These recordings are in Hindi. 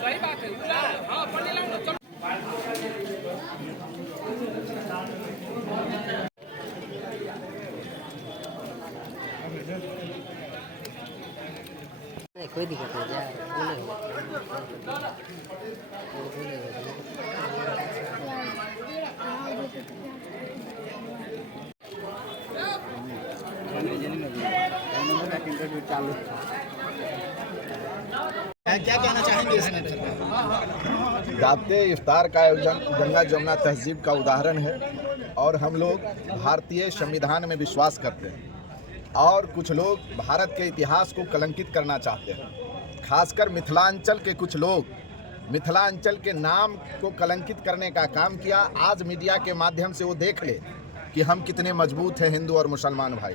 सही बात है। हाँ, पढ़ने लाऊंगा। कोई दिक्कत नहीं यार, इंटरव्यू चालू। क्या कहना चाहेंगे इस दावते इफ्तार का आयोजन गंगा जमुना तहजीब का उदाहरण है और हम लोग भारतीय संविधान में विश्वास करते हैं और कुछ लोग भारत के इतिहास को कलंकित करना चाहते हैं। खासकर मिथिलांचल के कुछ लोग मिथिलांचल के नाम को कलंकित करने का काम किया। आज मीडिया के माध्यम से वो देख ले कि हम कितने मजबूत हैं हिंदू और मुसलमान भाई।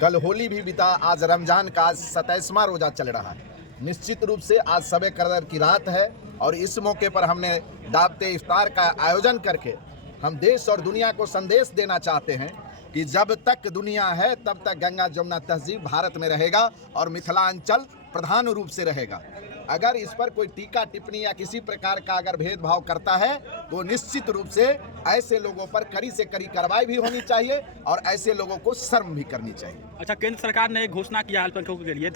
कल होली भी बीता, आज रमज़ान का आज 27वां रोज़ा चल रहा है। निश्चित रूप से आज शब कदर की रात है और इस मौके पर हमने दावते इफ्तार का आयोजन करके हम देश और दुनिया को संदेश देना चाहते हैं कि जब तक दुनिया है तब तक गंगा जमुना तहजीब भारत में रहेगा और मिथिलांचल प्रधान रूप से रहेगा। अगर इस पर कोई टीका टिप्पणी या किसी प्रकार का अगर भेदभाव करता है तो निश्चित रूप से ऐसे लोगों पर कड़ी से कड़ी कार्रवाई भी होनी चाहिए और ऐसे लोगों को शर्म भी करनी चाहिए। अच्छा, केंद्र सरकार ने एक घोषणा किया अल्पसंख्यकों के लिए,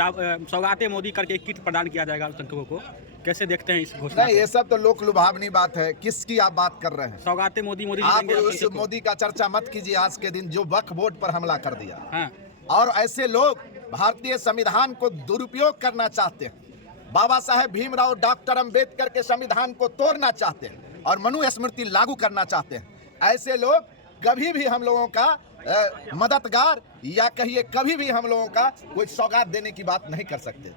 सौगाते मोदी करके किट प्रदान किया जाएगा अल्पसंख्यकों को। कैसे देखते हैं इस घोषणा? नहीं, ये सब तो लोक लुभावनी बात है। किसकी आप बात कर रहे हैं? सौगाते मोदी आप उस मोदी का चर्चा मत कीजिए। आज के दिन जो वक्फ बोर्ड पर हमला कर दिया, हाँ। और ऐसे लोग भारतीय संविधान को दुरुपयोग करना चाहते हैं। बाबा साहेब भीमराव डॉक्टर अंबेडकर के संविधान को तोड़ना चाहते हैं और मनुस्मृति लागू करना चाहते हैं। ऐसे लोग कभी भी हम लोगों का मददगार या कहिए कभी भी हम लोगों का कोई सौगात देने की बात नहीं कर सकते।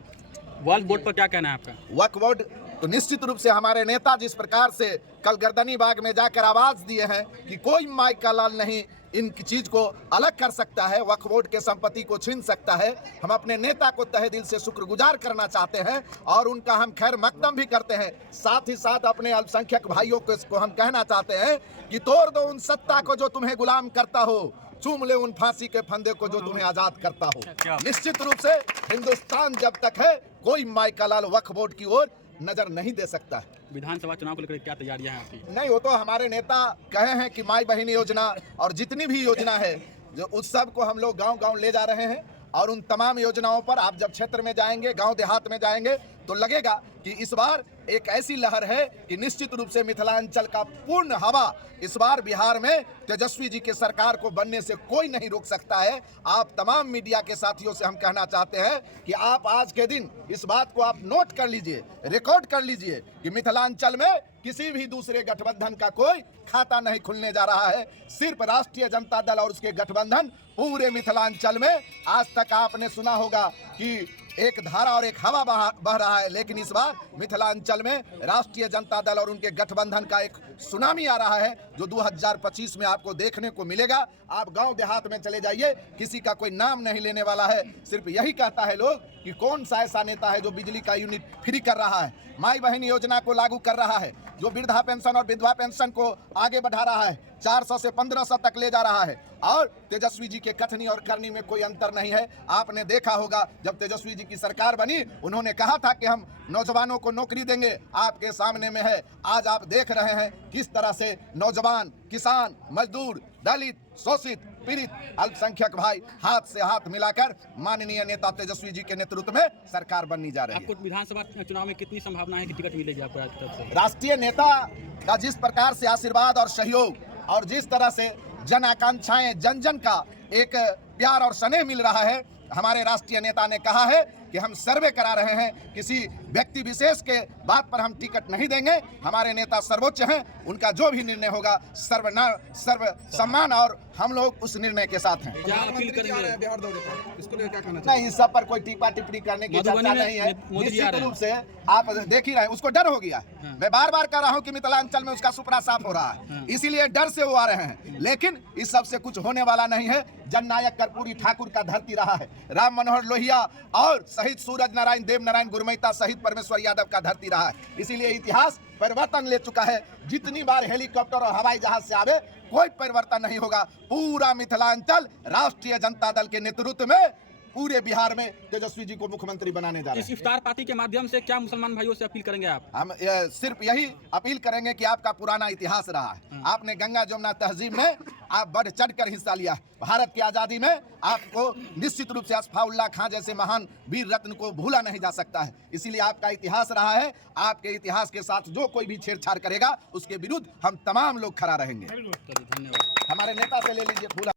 वक्फ बोर्ड पर क्या कहना है आपका? वक्फ बोर्ड तो निश्चित रूप से हमारे नेता जिस प्रकार से कल गर्दनी बाग में जाकर आवाज दिए हैं कि कोई माई का लाल नहीं इन चीज को अलग कर सकता है, वक्फ बोर्ड के संपत्ति को छीन सकता है। हम अपने नेता को तहे दिल से शुक्रगुजार करना चाहते हैं और उनका हम खैर मकदम भी करते हैं। साथ ही साथ अपने अल्पसंख्यक भाइयों को इसको हम कहना चाहते हैं कि तोड़ दो उन सत्ता को जो तुम्हें गुलाम करता हो, चूम ले उन फांसी के फंदे को जो तुम्हें आजाद करता हो। निश्चित रूप से हिंदुस्तान जब तक है कोई माई का लाल वक्फ बोर्ड की ओर नजर नहीं दे सकता है। विधानसभा चुनाव को लेकर क्या तैयारियां हैं आपकी? नहीं, वो तो हमारे नेता कहे हैं कि माई बहन योजना और जितनी भी योजना है जो उस सब को हम लोग गांव-गांव ले जा रहे हैं और उन तमाम योजनाओं पर आप जब क्षेत्र में जाएंगे, गांव देहात में जाएंगे तो लगेगा कि इस बार एक ऐसी लहर है कि निश्चित रूप से मिथिलांचल का पूर्ण हवा इस बार बिहार में तेजस्वी जी के सरकार को बनने से कोई नहीं रोक सकता है। आप तमाम मीडिया के साथियों से हम कहना चाहते हैं कि आप आज के दिन इस बात को आप नोट कर लीजिए, रिकॉर्ड कर लीजिए कि मिथिलांचल में किसी भी दूसरे गठबंधन का कोई खाता नहीं खुलने जा रहा है। सिर्फ राष्ट्रीय जनता दल और उसके गठबंधन पूरे मिथिलांचल में। आज तक आपने सुना होगा कि एक धारा और एक हवा बह रहा है, लेकिन इस बार मिथिलांचल में राष्ट्रीय जनता दल और उनके गठबंधन का एक सुनामी आ रहा है जो 2025 में आपको देखने को मिलेगा। आप गांव देहात में चले जाइए, किसी का कोई नाम नहीं लेने वाला है। सिर्फ यही कहता है लोग कि कौन सा ऐसा नेता है जो बिजली का यूनिट फ्री कर रहा है, माई बहन योजना को लागू कर रहा है, जो वृद्धा पेंशन और विधवा पेंशन को आगे बढ़ा रहा है, 400 से 1500 तक ले जा रहा है। और तेजस्वी जी के कथनी और करनी में कोई अंतर नहीं है। आपने देखा होगा जब तेजस्वी जी की सरकार बनी, उन्होंने कहा था कि हम नौजवानों को नौकरी देंगे, आपके सामने में है। आज आप देख रहे हैं किस तरह से नौजवान, किसान, मजदूर, दलित, शोषित, पीड़ित, अल्पसंख्यक भाई हाथ से हाथ मिलाकर माननीय नेता तेजस्वी जी के नेतृत्व में सरकार बननी जा रही है। आपको विधानसभा चुनाव में कितनी संभावना है कि टिकट मिलेगी आपको राष्ट्रीय तरफ से? राष्ट्रीय नेता का जिस प्रकार से आशीर्वाद और सहयोग और जिस तरह से जन आकांक्षाएं, जन जन का एक प्यार और स्नेह मिल रहा है। हमारे राष्ट्रीय नेता ने कहा है कि हम सर्वे करा रहे हैं, किसी व्यक्ति विशेष के बात पर हम टिकट नहीं देंगे। हमारे नेता सर्वोच्च हैं, उनका जो भी निर्णय होगा सर्व सम्मान, और हम लोग उस निर्णय के साथ हैं। क्या अपील करेंगे? बिहार दौरे पर इसको लेकर क्या कहना नहीं, इस सब पर कोई टिप्पा टिप्पणी करने की मधुबनी चर्चा में नहीं है। मोदी जी आ निश्चित रहे हैं। रूप से आप देख ही रहे हैं, उसको डर हो गया है। मैं बार बार कह रहा हूं कि मिथिलांचल में उसका सुपड़ा साफ हो रहा है, इसीलिए डर से वो आ रहे हैं। लेकिन इस सब से कुछ होने वाला नहीं है। जननायक कर्पूरी ठाकुर का धरती रहा है, राम मनोहर लोहिया और शहीद सूरज नारायण देव नारायण गुरमैता शहीद परमेश्वर यादव का धरती रहा है। इसीलिए इतिहास परिवर्तन ले चुका है। जितनी बार हेलीकॉप्टर और हवाई जहाज से आवे, कोई परिवर्तन नहीं होगा। पूरा मिथिलांचल राष्ट्रीय जनता दल के नेतृत्व में पूरे बिहार में तेजस्वी जी को मुख्यमंत्री बनाने जा रहे इस हैं। इफ्तार पार्टी के माध्यम से क्या मुसलमान भाइयों से अपील करेंगे आप? हम सिर्फ यही अपील करेंगे कि आपका पुराना इतिहास रहा है, आपने गंगा जमुना तहजीब में आप बढ़ चढ़ कर हिस्सा लिया। भारत की आज़ादी में आपको निश्चित रूप से असफाउल्लाह खां जैसे महान वीर रत्न को भूला नहीं जा सकता है। इसीलिए आपका इतिहास रहा है। आपके इतिहास के साथ जो कोई भी छेड़छाड़ करेगा, उसके विरुद्ध हम तमाम लोग खड़ा रहेंगे। धन्यवाद। हमारे नेता से ले लीजिए फूल।